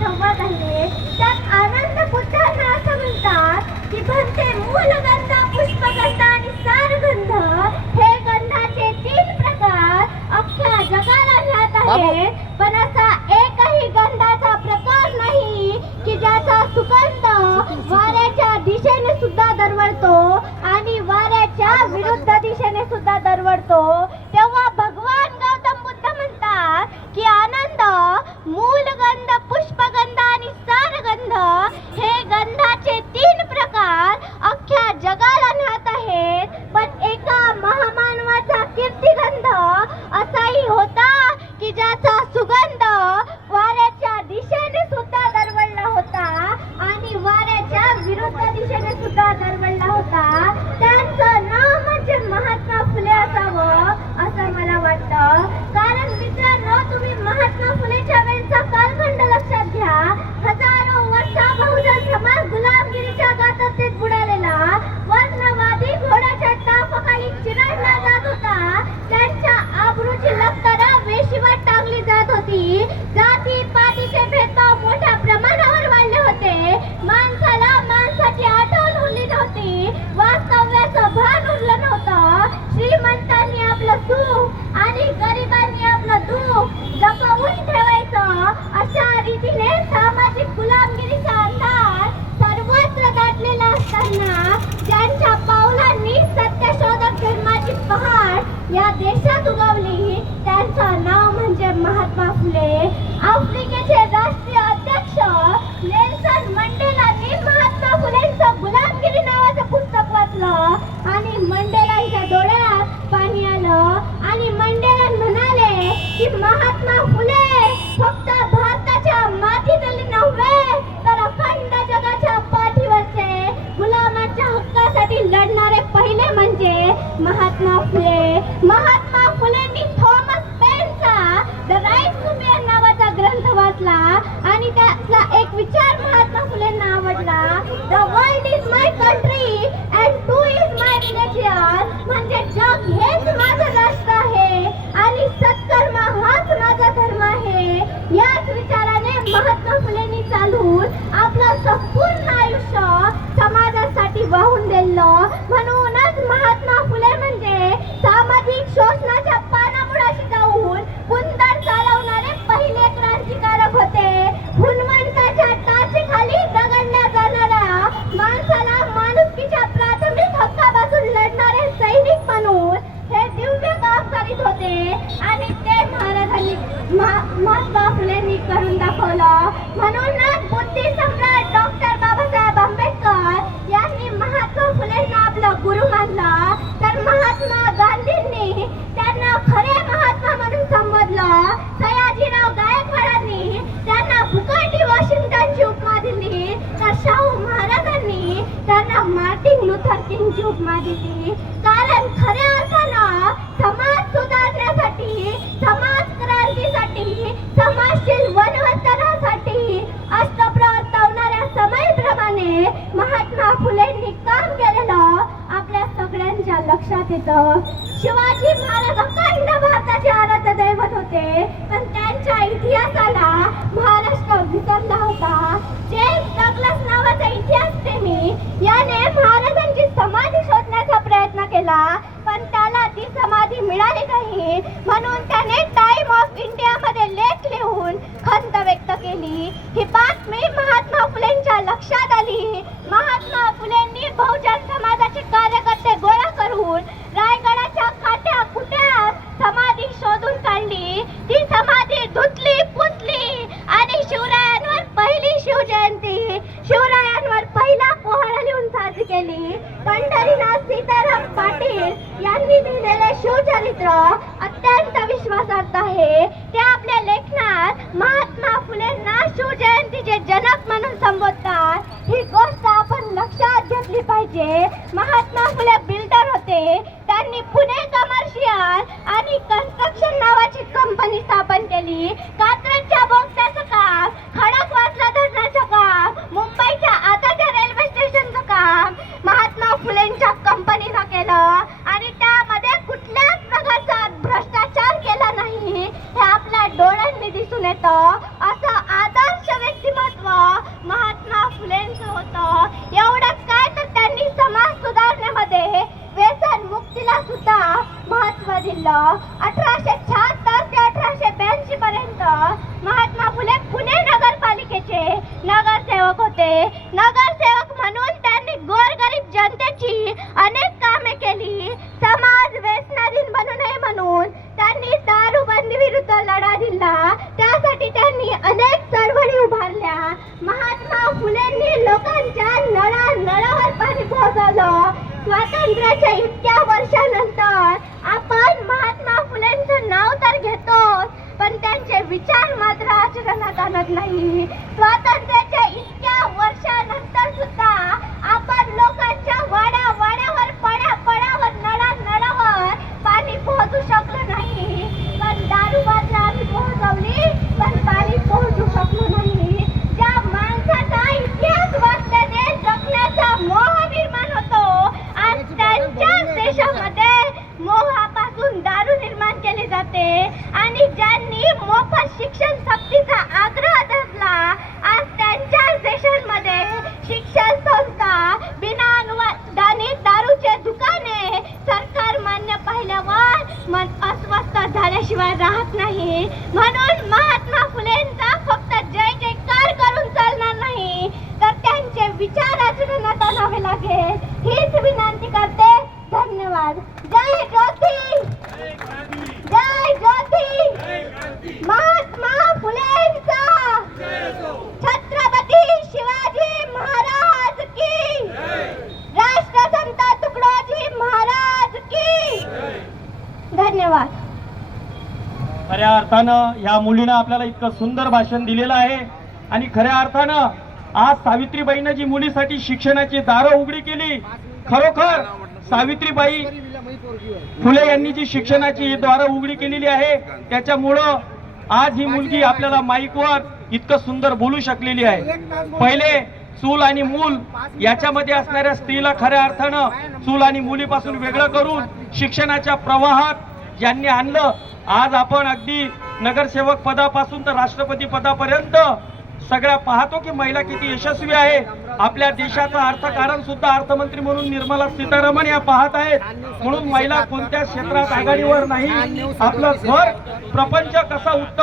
संवाद आहे त्यात आनंद बुद्धांना असं म्हणतात की बनते मूलगंध, पुष्पगंध आणि सारगंध हे गंधाचे 3 प्रकार अख्ख्या जगाला ज्ञात आहेत. पण असा एकही गंधाचा प्रकार नाही की ज्याचा सुगंध वाऱ्याच्या दिशेने सुद्धा दरवळतो आणि वाऱ्याच्या विरुद्ध दिशेने सुद्धा दरवळतो. तेव्हा भगवान गौतम बुद्ध म्हणतात की आनंद, मूलगंध, पुष्पगंध आणि सारगंध हे गंधाचे 3 प्रकार अख्ख्या जगाला ज्ञात आहेत. पण एका महामानवाचा कीर्तिगंध असाही होता की ज्याचा सुगंध वाऱ्याच्या दिशेने सुद्धा दरवळला होता आणि वाऱ्याच्या विरुद्ध दिशेने सुद्धा दरवळला होता. त्यांचं नाव म्हणजे महात्मा फुले असावं असं मला वाटतं. कारण मित्रांनो, तुम्ही महात्मा फुलेच्या वेळचा कालखंड लक्षात घ्या. हजारो वर्षा बहुजन समाज गुलामगिरीच्या गाततेत बुडालेला, वर्णवादी घोड्याच्या टापाखाली चिरडला जात होता. त्यांच्या आबरूची लक्तरा वेशीवर टांगली जात होती. जाती पातीचे भेदभाव मोठ्या प्रमाणावर वाढले होते. माणसाला माणसाची आठवण उरली नव्हती. वास्तव्याचं भान उरलं नव्हतं. श्रीमंतांनी आपलं सुख आणि गरिबांनी आपलं दुःख जपवून ठेवायचं. अशा रीतीने सामाजिक गुलामगिरीचा अंधार सर्वत्र दाटलेला असताना ज्यांच्या पावलांनी सत्यशोधक धर्माची पहाड या देशात उगवली त्यांचं नाव म्हणजे महात्मा फुले. आफ्रिकेचे राष्ट्रीय अध्यक्ष नेल्सन मंडेलांनी महात्मा फुलेंचं गुलामगिरी नावाचं पुस्तक वाचलं आणि मंडेलांच्या डोळ्यात पाणी आलं आणि मंडेला म्हणाले की महात्मा फुले फक्त भारताच्या मातीतले नव्हे तर अखंड जगाच्या पाठीवरचे गुलामाच्या हक्कासाठी लढणारे पहिले म्हणजे महात्मा फुले. महात्मा फुलेंनी थॉमस पेनचा द राईट टू बी नावाचा ग्रंथ वाचला आणि त्यातला एक विचार महात्मा फुलेंना आवडला. The world is my country and two is my religion. म्हणजे जग हेच माझं राष्ट्र आहे आणि सत्कर्म हाच माझा धर्म आहे. याच विचाराने महात्मा फुलेंनी चालून आपलं संपूर्ण आयुष्य समाजासाठी वाहून दिलं. म्हणूनच महात्मा फुले म्हणजे सामाजिक शोषणाच्या पानामुळाशी जाऊन कुंदन चालवणारे पहिले क्रांतिकारक होते. हुनवंताच्या टाचेखाली दगडल्या जाणाऱ्या माणसाला माणुसकीच्या प्राथमिक हक्कापासून लढणारे सैनिक म्हणून हे दिव्य काम करीत होते आणि ते महाराजांनी महात्मा फुलेंनी करून दाखवलं. म्हणूनच बुद्धी सम्राट डॉक्टर बाबासाहेब आंबेडकर यांनी महात्मा फुलेंना आपलं गुरु मानलं. तर महात्मा गांधींनी त्यांना खरे महात्मा म्हणून संबोधलं. सयाजीराव गायकवाडांनी त्यांना भुकाटी वॉशिंग्टनची उपमा दिली. तर शाहू महाराजांनी त्यांना मार्टिन लुथर किंगची उपमा दिली. कारण खऱ्या अर्थानं समाज सुधारण्यासाठी, समाज क्रांतीसाठी, समाजशील वनवंतरासाठी अष्टप्रहर समयप्रमाणे महात्मा फुलेंनी काम केलेलं आपल्या सगळ्यांच्या लक्षात येतं. शिवाजी महाराज अखंड भारताचे आराध्य दैवत होते, पण त्यांच्या इतिहासाला महाराष्ट्र विसरला होता. जेम्स डग्लस नावाचा इतिहासप्रेमी याने महाराजांची समाधी शोधण्याचा प्रयत्न केला, पण त्याला ती समाधी मिळाली नाही. म्हणून त्याने टाइम ऑफ इंडिया मध्ये लेख लिहून खंत व्यक्त केली. ही बातमी महात्मा फुलेंच्या लक्षात आली. महात्मा फुलेंनी बहुजन समाजाचे कार्यकर्ते गोळा करून रायगडाच्या काट्या कुट्यात समाधी शोधून काढली. ती समाधी धुतली, पुसली आणि शिवरायांवर पहिली शिवजयंती, शिवरायांवर पहिला पोवाडा लिहून साजरी केली. पंढरीनाथ सीताराम पाटील यांनी लिहिलेले शिवचरित्र अत्यंत विश्वासार्ह आहे. ते आपल्या लेखनात महात्मा फुलेंना शिवजयंतीचे जनक म्हणून संबोधतात. ही गोष्ट आपण लक्षात घेतली पाहिजे. महात्मा फुले बिल्डर होते. त्यांनी पुणे कमर्शियल आणि कन्स्ट्रक्शन नावाची कंपनी स्थापन केली. कात्रजच्या बोगद्याचं काम, खडकवासला धरणाचं काम, मुंबईच्या आताच्या रेल्वे स्टेशनचं काम महात्मा फुलेंच्या कंपनीनं केलं आणि त्यामध्ये कुठल्याच प्रकारचा भ्रष्टाचार केला नाही हे आपल्या डोळ्यांनी दिसून येतं. असं आदर्श व्यक्ती होते. नगरसेवक म्हणून त्यांनी गोरगरीब जनतेची अनेक कामे केली. समाज व्यसनाधीन बनू नये म्हणून त्यांनी दारूबंदी विरुद्ध लढा दिला. त्यासाठी त्यांनी अनेक चळवळी उभारल्या. महात्मा फुलेंनी लोकांच्या नळावर पाणी पोहोचवलं. स्वातंत्र्याच्या इतक्या वर्षानंतर आपण महात्मा फुलेंचं नाव तर घेतोच, पण त्यांचे विचार मात्र आचरणात आणत नाही. स्वातंत्र्याच्या इतक्या वर्षानंतर सुद्धा आपण लोकांच्या वाड्यावर पड्यावर नळावर पाणी पोहोचू शकलो नाही. पण दारू मात्र आम्ही पोहोचवली, पण पाणी पोहोचू शकलो नाही. ज्या माणसाचा इतिहास वाचल्याने जगण्याचा मोह निर्माण होतो, आज त्यांच्याच देशामध्ये मोहापासून दारू निर्माण केली जाते. आणि ज्यांनी मोफत शिक्षण सक्तीचा आग्रह धरला, आज त्यांच्याच देशांमध्ये शिक्षण संस्था, बिना अनुदानित दारूचे दुकाने सरकार मान्य पाहिल्यावर मन अस्वस्थ झाल्याशिवाय राहत नाही. म्हणून महात्मा फुलेंचा फक्त जय जयकार करून चालणार नाही, तर त्यांचे विचार आचरणात आणावे लागेल. हीच विनंती करते. धन्यवाद. जय ज्योती, जय ज्योती. महात्मा फुलेंचा, छत्रपती शिवाजी महाराज की, राष्ट्रसंत तुकडोजी महाराज की. धन्यवाद. खऱ्या अर्थानं ह्या मुलीनं आपल्याला इतकं सुंदर भाषण दिलेलं आहे. आणि खऱ्या अर्थानं आज सावित्रीबाईनं जी मुलीसाठी शिक्षणाची दारं उघडी केली, खरोखर सावित्रीबाई फुले यांनी जी शिक्षणाची दारं उघडी केलेली आहे, त्याच्यामुळं आज ही मुलगी आपल्याला माईकवर इतकं सुंदर बोलू शकलेली आहे. पहिले चूल आणि मूल याच्यामध्ये असणाऱ्या स्त्रीला खऱ्या अर्थानं चूल आणि मुलीपासून वेगळं करून शिक्षणाच्या प्रवाहात ज्यांनी आणलं, आज आपण अगदी नगरसेवक पदापासून तर राष्ट्रपती पदापर्यंत सगळ्या पाहतो की महिला किती यशस्वी आहे. आपल्या देशाचं अर्थकारण सुद्धा अर्थमंत्री म्हणून निर्मला सीतारामन या पाहत आहेत. म्हणून महिला कोणत्या क्षेत्रात आघाडीवर नाही, आपलं घर प्रपंच कसा उत्तम